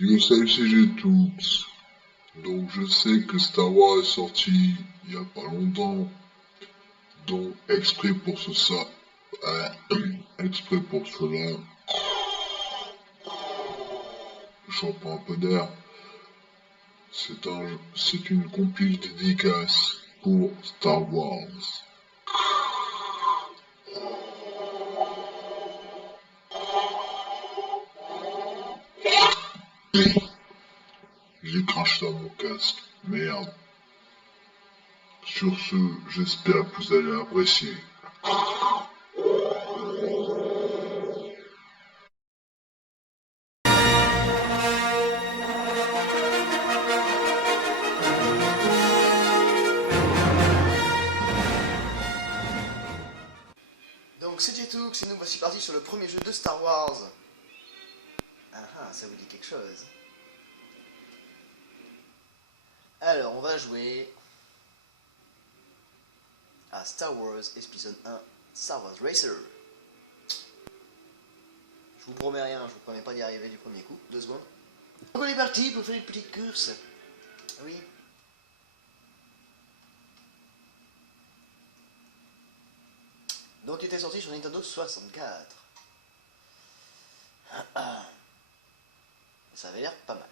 Yo, salut, c'est G-Tooks. Donc, je sais que Star Wars est sorti il y a pas longtemps. Donc, exprès pour exprès pour cela, j'en prends un peu d'air. C'est une compile dédicace pour Star Wars. J'ai craché dans mon casque. Merde. Sur ce, j'espère que vous allez apprécier. Donc c'est J2, et nous voici partis sur le premier jeu de Star Wars. Ah ah, ça vous dit quelque chose. Alors on va jouer à Star Wars épisode 1, Star Wars Racer. Je vous promets rien, je vous promets pas d'y arriver du premier coup. 2 secondes. Donc on est parti pour faire une petite course. Oui. Donc il était sorti sur Nintendo 64. Ça avait l'air pas mal.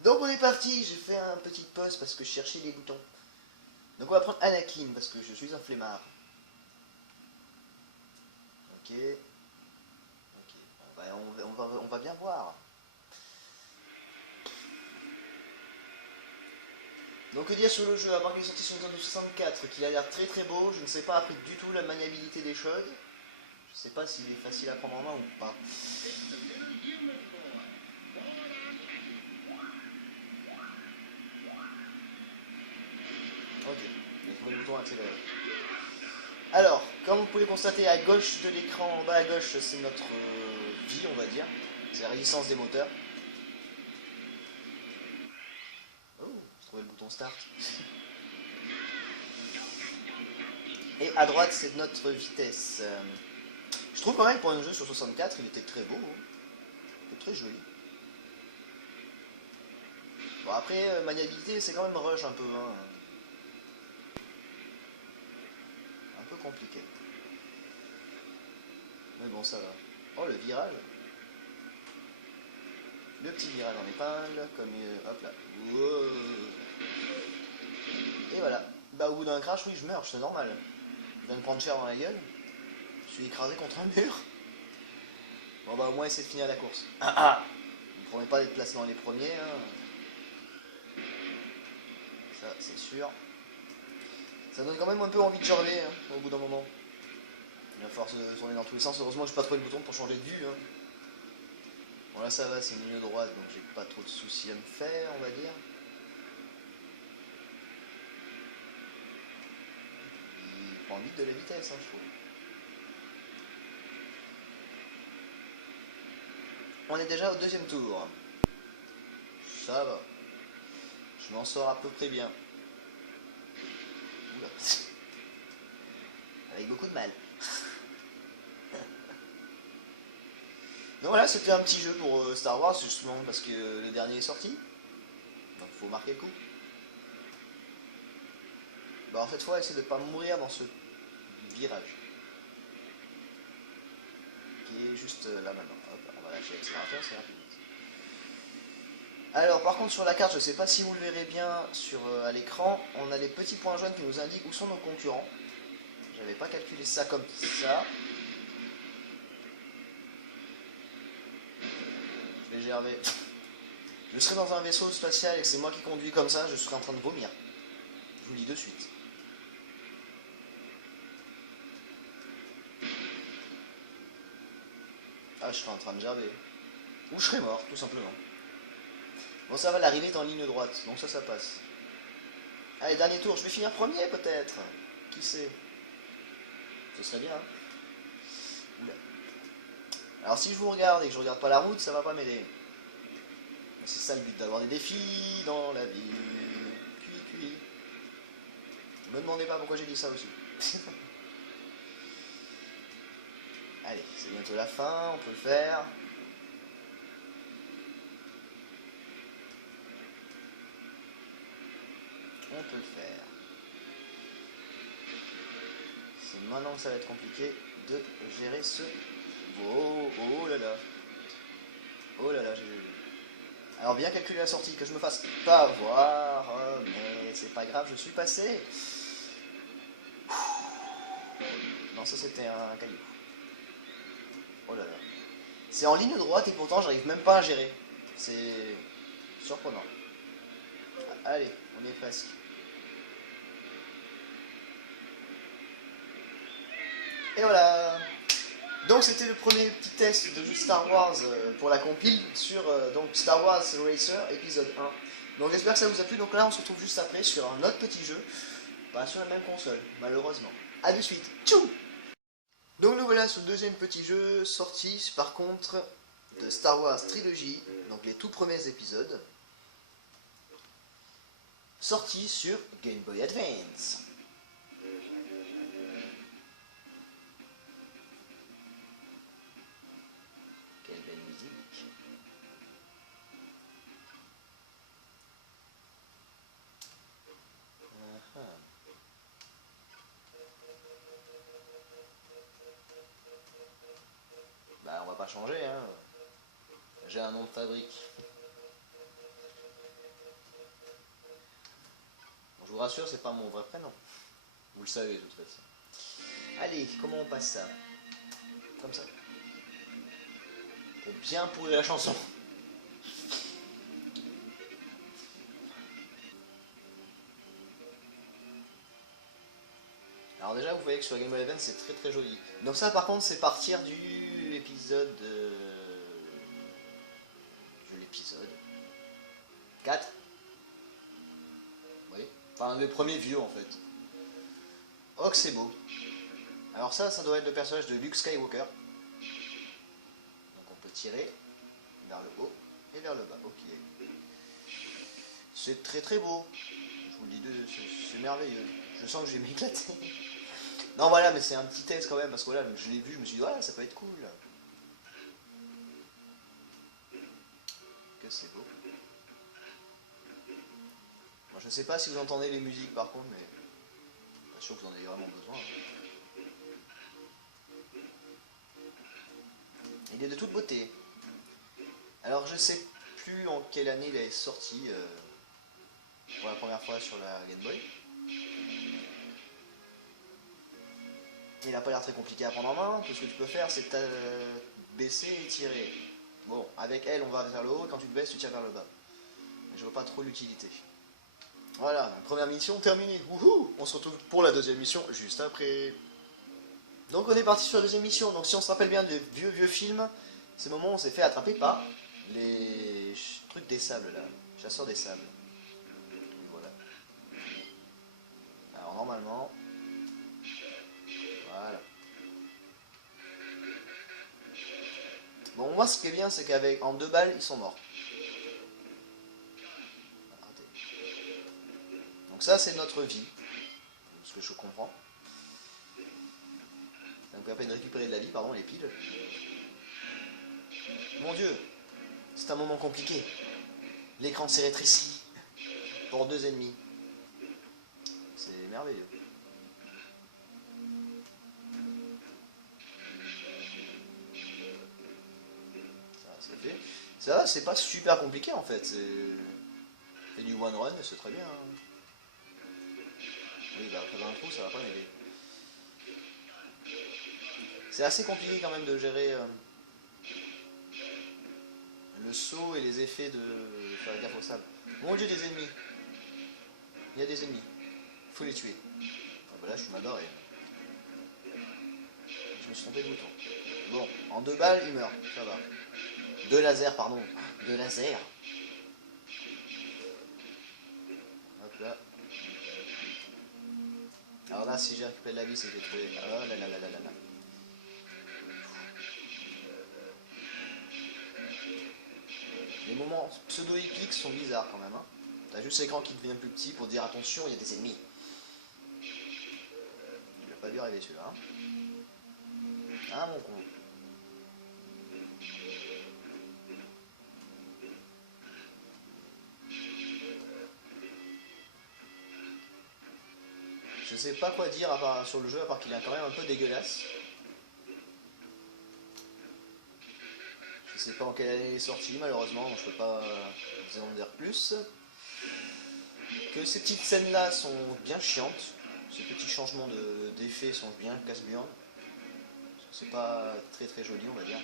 Donc on est parti, j'ai fait un petit pause parce que je cherchais les boutons. Donc on va prendre Anakin parce que je suis un flemmard. Ok. Ok. On va bien voir. Donc que dire sur le jeu, à part qu'il est sorti sur Nintendo 64, qu'il a l'air très très beau, je ne sais pas après du tout la maniabilité des choses. Je ne sais pas s'il est facile à prendre en main ou pas. Ok, j'ai trouvé le bouton accéléré. Alors, comme vous pouvez constater à gauche de l'écran, en bas à gauche, c'est notre vie, on va dire. C'est la résistance des moteurs. Oh, j'ai trouvé le bouton start. Et à droite, c'est notre vitesse. Je trouve quand même pour un jeu sur 64, il était très beau. Hein. Il était très joli. Bon après, maniabilité, c'est quand même rush un peu. Hein. Un peu compliqué. Mais bon, ça va. Oh, le virage. Le petit virage en épingle, comme... hop là. Wow. Et voilà. Bah au bout d'un crash, oui, je meurs, c'est normal. Je viens de prendre cher dans la gueule. Je suis écrasé contre un mur. Bon bah au moins, essayer de finir la course. Ah ah. Ne prenez pas d'être placé dans les premiers. Hein. Ça, c'est sûr. Ça donne quand même un peu envie de gerber, hein, au bout d'un moment. Il va falloir se tourner dans tous les sens. Heureusement que j'ai pas trouvé le bouton pour changer de vue. Hein. Bon là ça va, c'est une ligne droite, donc j'ai pas trop de soucis à me faire, on va dire. Il prend vite de la vitesse, hein, je trouve. On est déjà au deuxième tour. Ça va. Je m'en sors à peu près bien. Oula. Avec beaucoup de mal. Donc voilà, c'était un petit jeu pour Star Wars, justement parce que le dernier est sorti. Donc il faut marquer le coup. Bah alors cette fois, essayer de ne pas mourir dans ce virage. Qui est juste là maintenant. Hop, on va lâcher l'accélérateur, c'est rapide. Alors par contre sur la carte, je ne sais pas si vous le verrez bien à l'écran, on a les petits points jaunes qui nous indiquent où sont nos concurrents. J'avais pas calculé ça comme ça. Je vais gerber. Je serai dans un vaisseau spatial et que c'est moi qui conduis comme ça, je serai en train de vomir. Je vous le dis de suite. Ah, je serai en train de gerber. Ou je serai mort, tout simplement. Bon, ça va, l'arrivée est en ligne droite, donc ça passe. Allez, dernier tour, je vais finir premier peut-être. Qui sait? Ce serait bien, hein. Oula. Alors si je vous regarde et que je regarde pas la route, ça va pas m'aider. C'est ça le but, d'avoir des défis dans la vie. Cui. Me demandez pas pourquoi j'ai dit ça aussi. Allez, c'est bientôt la fin, on peut le faire. on peut le faire. C'est maintenant que ça va être compliqué de gérer ce... Oh, oh là là. Oh là là, j'ai... Alors bien calculer la sortie, que je me fasse pas avoir, mais c'est pas grave, je suis passé. Non, ça c'était un caillou. Oh là là. C'est en ligne droite et pourtant j'arrive même pas à gérer. C'est surprenant. Allez, on est presque. Et voilà. Donc c'était le premier petit test de jeu Star Wars pour la compile sur donc Star Wars Racer épisode 1. Donc j'espère que ça vous a plu. Donc là on se retrouve juste après sur un autre petit jeu. Pas sur la même console, malheureusement. A de suite. Tchou. Donc nous voilà sur le deuxième petit jeu sorti par contre de Star Wars Trilogy. Donc les tout premiers épisodes. Sortis sur Game Boy Advance. Quelle belle musique. Bah on va pas changer hein. J'ai un nom de fabrique. Bon, je vous rassure, c'est pas mon vrai prénom. Vous le savez de toute façon. Allez, comment on passe ça? Comme ça. Pour bien pourrir la chanson. Alors déjà, vous voyez que sur Game Boy Advance, c'est très très joli. Donc ça, par contre, c'est partir du épisode... de l'épisode 4. Oui. Enfin, le premier vieux, en fait. Oh, que c'est beau. Alors ça doit être le personnage de Luke Skywalker. Donc on peut tirer vers le haut et vers le bas. Ok. C'est très très beau. Je vous le dis, c'est merveilleux. Je sens que je vais m'éclater. Non voilà, mais c'est un petit test quand même, parce que voilà, je l'ai vu, je me suis dit, ouais, ça peut être cool. Que c'est beau. Bon, je ne sais pas si vous entendez les musiques par contre, mais pas sûr que vous en ayez vraiment besoin. Il est de toute beauté. Alors je sais plus en quelle année il est sorti pour la première fois sur la Game Boy. Il n'a pas l'air très compliqué à prendre en main. Tout ce que tu peux faire, c'est baisser et tirer. Bon, avec elle, on va vers le haut. Quand tu te baisses, tu tires vers le bas. Mais je vois pas trop l'utilité. Voilà, première mission terminée. Wouhou. On se retrouve pour la deuxième mission juste après. Donc on est parti sur la deuxième mission. Donc si on se rappelle bien des vieux films, c'est le moment où on s'est fait attraper par les trucs des sables là. Chasseurs des sables. Voilà. Alors normalement... Voilà. Bon, moi ce qui est bien, c'est qu'avec en 2 balles, ils sont morts. Donc ça, c'est notre vie. Ce que je comprends. Ça nous permet de récupérer de la vie, pardon, les piles. Mon Dieu, c'est un moment compliqué. L'écran s'est rétréci. Pour 2 ennemis. C'est merveilleux. Ça, c'est pas super compliqué en fait. C'est du one run et c'est très bien. Oui, bah après 20 trous, ça va pas m'aider. C'est assez compliqué quand même de gérer le saut et les effets de faire gaffe au sable. Mon Dieu, des ennemis. Il y a des ennemis. Faut les tuer. Ah, bah là, je suis mal barré. Je me suis trompé de bouton. Bon, en 2 balles, il meurt. Ça va. 2 lasers, pardon. 2 lasers. Hop là. Alors là, si j'ai récupéré de la vie, c'est que j'ai trouvé... Oh là là là là là là. Les moments pseudo-épiques sont bizarres quand même. Hein. T'as juste l'écran qui devient plus petit pour dire attention, il y a des ennemis. Il n'a pas dû arriver celui-là. Hein. Ah mon con. Je sais pas quoi dire sur le jeu, à part qu'il est quand même un peu dégueulasse. Je sais pas en quelle année il est sorti, malheureusement, donc je peux pas vous en dire plus. Que ces petites scènes-là sont bien chiantes. Ces petits changements d'effets sont bien casse-burnes. C'est pas très très joli, on va dire.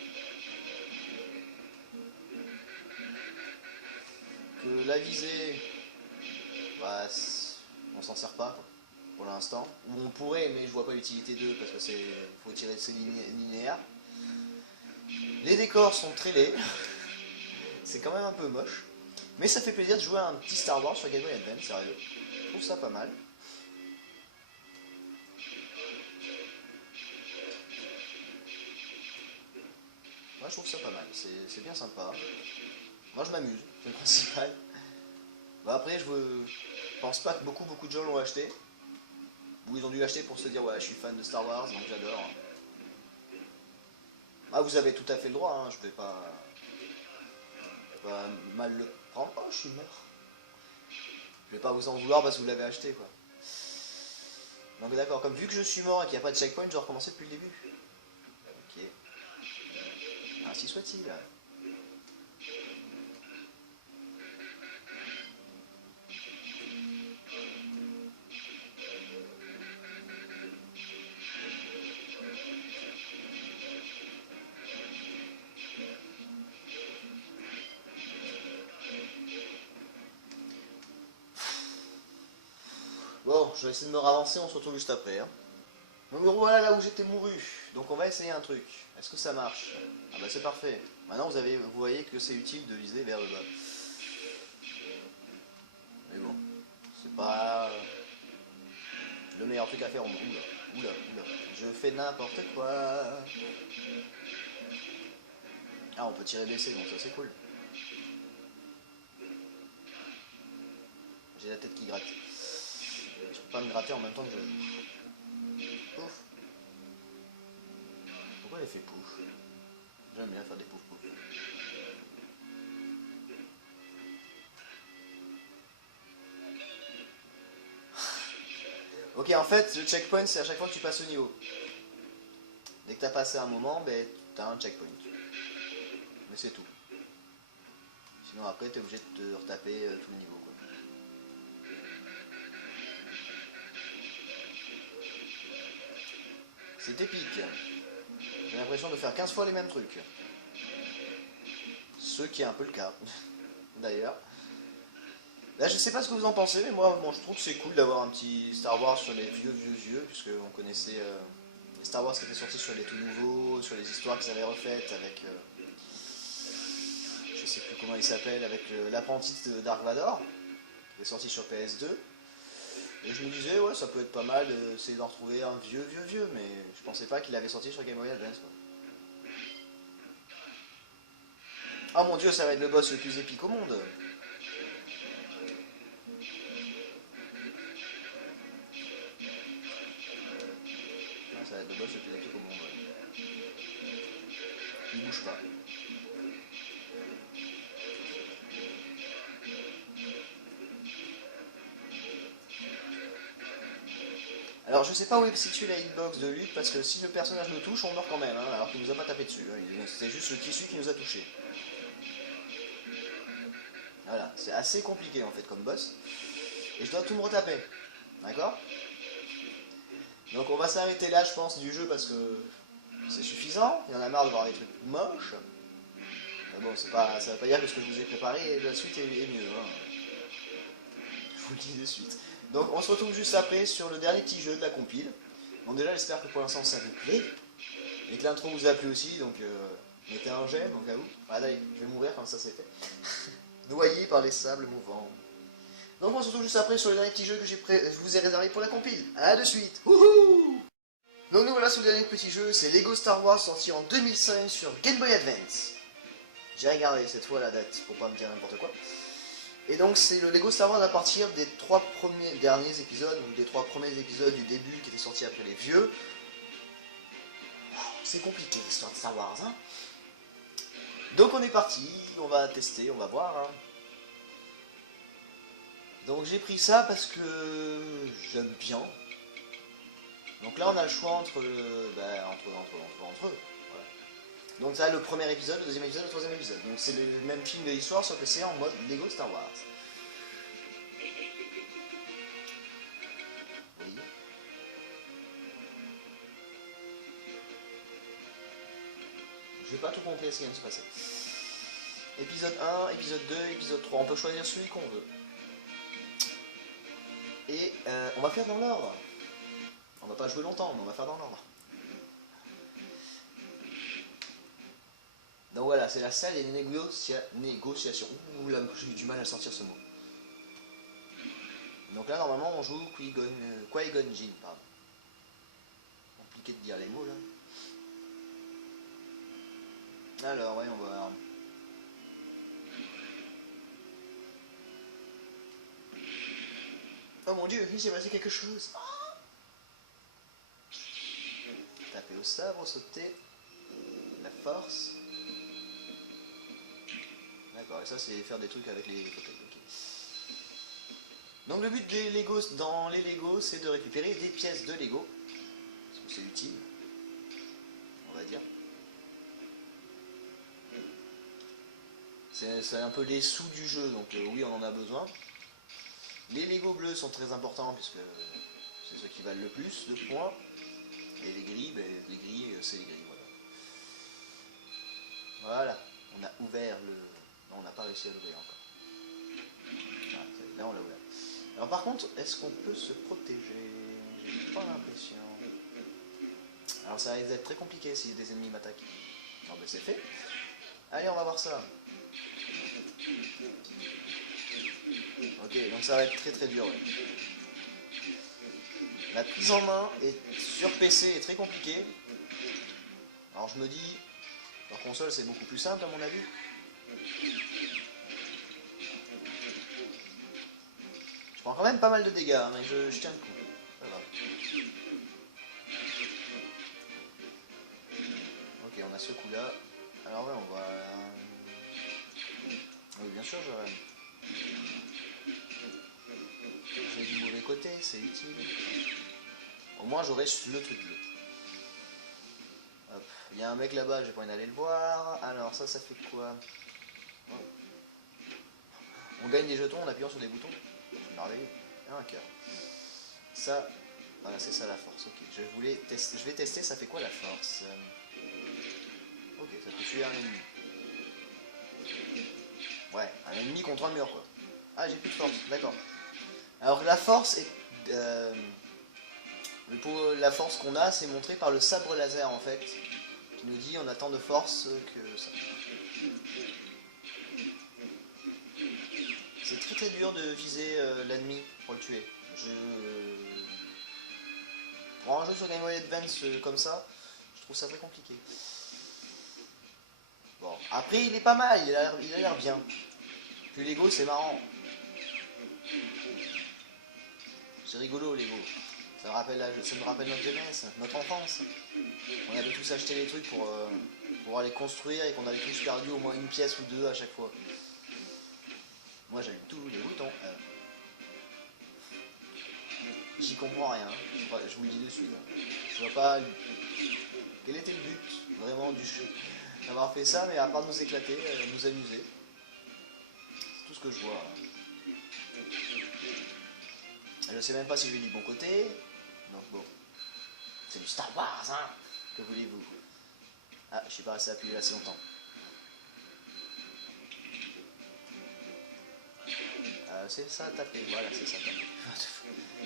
Que la visée, bah, on s'en sert pas pour l'instant. Ou on pourrait, mais je vois pas l'utilité d'eux parce que faut tirer de ces linéaires. Les décors sont très laids. C'est quand même un peu moche. Mais ça fait plaisir de jouer à un petit Star Wars sur Game Boy Advance, sérieux. Je trouve ça pas mal. Moi je trouve ça pas mal, c'est bien sympa. Moi je m'amuse, c'est le principal. Bah après je pense pas que beaucoup de gens l'ont acheté. Ou ils ont dû l'acheter pour se dire ouais je suis fan de Star Wars donc j'adore. Ah vous avez tout à fait le droit, hein, je vais pas mal le prendre. Oh je suis mort. Je vais pas vous en vouloir parce que vous l'avez acheté quoi. Donc d'accord, comme vu que je suis mort et qu'il n'y a pas de checkpoint, je dois recommencer depuis le début. Ok. Ainsi soit-il. Bon, je vais essayer de me ravancer, on se retrouve juste après. Hein. Donc voilà là où j'étais mouru. Donc on va essayer un truc. Est-ce que ça marche? Ah bah c'est parfait. Maintenant vous voyez que c'est utile de viser vers le bas. Mais bon, c'est pas le meilleur truc à faire au monde. Oula. Je fais n'importe quoi. Ah on peut tirer blessé, donc ça c'est cool. J'ai la tête qui gratte. Je peux pas me gratter en même temps que je joue. Pouf. Pourquoi elle fait pouf? J'aime bien faire des pouf pouf. Ok, en fait, le checkpoint, c'est à chaque fois que tu passes au niveau. Dès que tu as passé un moment, ben, tu as un checkpoint. Mais c'est tout. Sinon, après, tu es obligé de te retaper tout le niveau. Quoi. C'est épique. J'ai l'impression de faire 15 fois les mêmes trucs. Ce qui est un peu le cas, d'ailleurs. Là, je sais pas ce que vous en pensez, mais moi, bon, je trouve que c'est cool d'avoir un petit Star Wars sur les vieux, puisque on connaissait les Star Wars qui étaient sortis sur les tout nouveaux, sur les histoires qu'ils avaient refaites avec, je sais plus comment il s'appelle, avec l'apprenti de Dark Vador, qui est sorti sur PS2. Et je me disais, ouais, ça peut être pas mal d'essayer d'en retrouver un vieux, mais je pensais pas qu'il avait sorti sur Game Boy Advance. Quoi. Oh mon dieu, ça va être le boss le plus épique au monde. Ça va être le boss le plus épique au monde. Ouais. Il bouge pas. Alors je sais pas où est située la hitbox de lutte parce que si le personnage me touche, on meurt quand même, hein, alors qu'il nous a pas tapé dessus. Hein. C'était juste le tissu qui nous a touché. Voilà, c'est assez compliqué en fait comme boss. Et je dois tout me retaper. D'accord? Donc on va s'arrêter là je pense du jeu parce que c'est suffisant. Il y en a marre de voir des trucs moches. Mais bon, ça va pas dire que ce que je vous ai préparé, la suite est mieux. Hein. Je vous le dis de suite. Donc on se retrouve juste après sur le dernier petit jeu de la compile. Donc déjà j'espère que pour l'instant ça vous plaît. Et que l'intro vous a plu aussi, donc mettez un j'aime au cas où. Ah d'ailleurs, je vais mourir comme ça c'est fait. Noyé par les sables mouvants. Donc on se retrouve juste après sur le dernier petit jeu que je vous ai réservé pour la compile. A de suite. Wouhou! Donc nous voilà sur le dernier petit jeu, c'est Lego Star Wars sorti en 2005 sur Game Boy Advance. J'ai regardé cette fois la date pour pas me dire n'importe quoi. Et donc c'est le Lego Star Wars à partir des 3 derniers épisodes, ou des 3 premiers épisodes du début qui étaient sortis après les vieux. C'est compliqué l'histoire de Star Wars, hein. Donc on est parti, on va tester, on va voir. Hein. Donc j'ai pris ça parce que j'aime bien. Donc là on a le choix entre eux. Voilà. Donc ça le premier épisode, le deuxième épisode, le troisième épisode. Donc c'est le même film de l'histoire sauf que c'est en mode Lego Star Wars. Oui. Je vais pas tout compter ce qui vient de se passer. Épisode 1, épisode 2, épisode 3. On peut choisir celui qu'on veut. Et on va faire dans l'ordre. On va pas jouer longtemps, mais on va faire dans l'ordre. Donc voilà, c'est la salle des négociations. Ouh là, j'ai eu du mal à sortir ce mot. Donc là, normalement, on joue Qui-Gon Jinn, pardon. Compliqué de dire les mots là. Alors, ouais, on va voir. Oh mon dieu, il s'est passé quelque chose. Taper au sabre, sauter. La force. D'accord, et ça c'est faire des trucs avec les fauteuils. Okay. Donc le but des Legos, dans les Legos, c'est de récupérer des pièces de Lego. Parce que c'est utile. On va dire. C'est un peu les sous du jeu, donc oui on en a besoin. Les Lego bleus sont très importants puisque c'est ceux qui valent le plus de points. Et les gris, c'est les gris, voilà. Voilà, on a ouvert le... Non, on n'a pas réussi à l'ouvrir encore. Ah, là on l'a ouvert. Alors par contre, est-ce qu'on peut se protéger? J'ai pas l'impression. Alors ça risque d'être très compliqué si des ennemis m'attaquent. Non ben c'est fait. Allez, on va voir ça. Ok, donc ça va être très très dur. Ouais. La prise en main sur PC est très compliquée. Alors je me dis, leur console c'est beaucoup plus simple à mon avis. Je prends quand même pas mal de dégâts, hein, mais je tiens le coup. Ça va. Ok, on a ce coup là. Alors ouais, on va... Oui, bien sûr, j'ai du mauvais côté, c'est utile. Au moins j'aurai le truc bleu. Hop, il y a un mec là-bas, j'ai pas envie d'aller le voir. Alors ça fait quoi? Oh. On gagne des jetons en appuyant sur des boutons. Merveilleux. Et un cœur. Ça, voilà, c'est ça la force. Ok, je vais tester, ça fait quoi la force? Ok, ça peut tuer un ennemi. Ouais, un ennemi contre un mur quoi. Ah, j'ai plus de force, d'accord. Alors la force est... pour la force qu'on a, c'est montré par le sabre laser en fait, qui nous dit on a tant de force que ça. C'est très très dur de viser l'ennemi pour le tuer. Pour un jeu sur Game Boy Advance comme ça, je trouve ça très compliqué. Bon, après il est pas mal, il a l'air bien. Puis Lego c'est marrant. C'est rigolo Lego. Ça me rappelle notre jeunesse, notre enfance. On avait tous acheté les trucs pour pouvoir les construire et qu'on avait tous perdu au moins une pièce ou deux à chaque fois. Moi j'avais tous les boutons. J'y comprends rien, je vous le dis de suite. Je vois pas quel était le but vraiment du jeu. D'avoir fait ça, mais à part nous éclater, nous amuser. C'est tout ce que je vois. Je sais même pas si je vais du bon côté. Donc bon. C'est du Star Wars, hein. Que voulez-vous? Ah, je suis pas resté appuyé assez longtemps. C'est ça taper, voilà, c'est ça taper.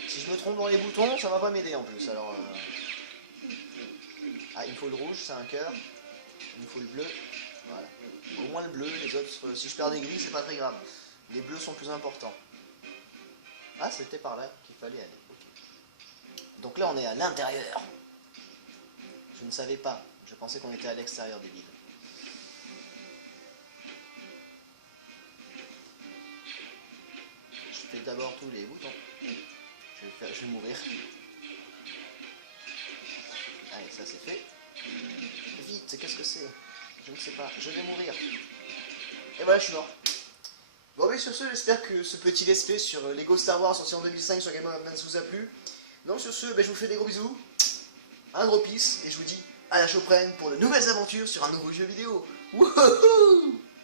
Si je me trompe dans les boutons, ça va pas m'aider en plus. Alors, ah, il me faut le rouge, c'est un cœur. Il me faut le bleu. Voilà. Au moins le bleu, les autres, si je perds des gris, c'est pas très grave. Les bleus sont plus importants. Ah, c'était par là qu'il fallait aller. Okay. Donc là, on est à l'intérieur. Je ne savais pas. Je pensais qu'on était à l'extérieur des villes. Je fais d'abord tous les boutons. Je vais mourir. Allez, ça c'est fait. Vite, qu'est-ce que c'est? Je ne sais pas. Je vais mourir. Et voilà, je suis mort. Bon, mais sur ce, j'espère que ce petit let's play sur Lego Star Wars sorti en 2005 sur Game Boy Advance vous a plu. Donc sur ce, je vous fais des gros bisous. un gros peace, et je vous dis à la Choprenne pour de nouvelles aventures sur un nouveau jeu vidéo. Wouhou!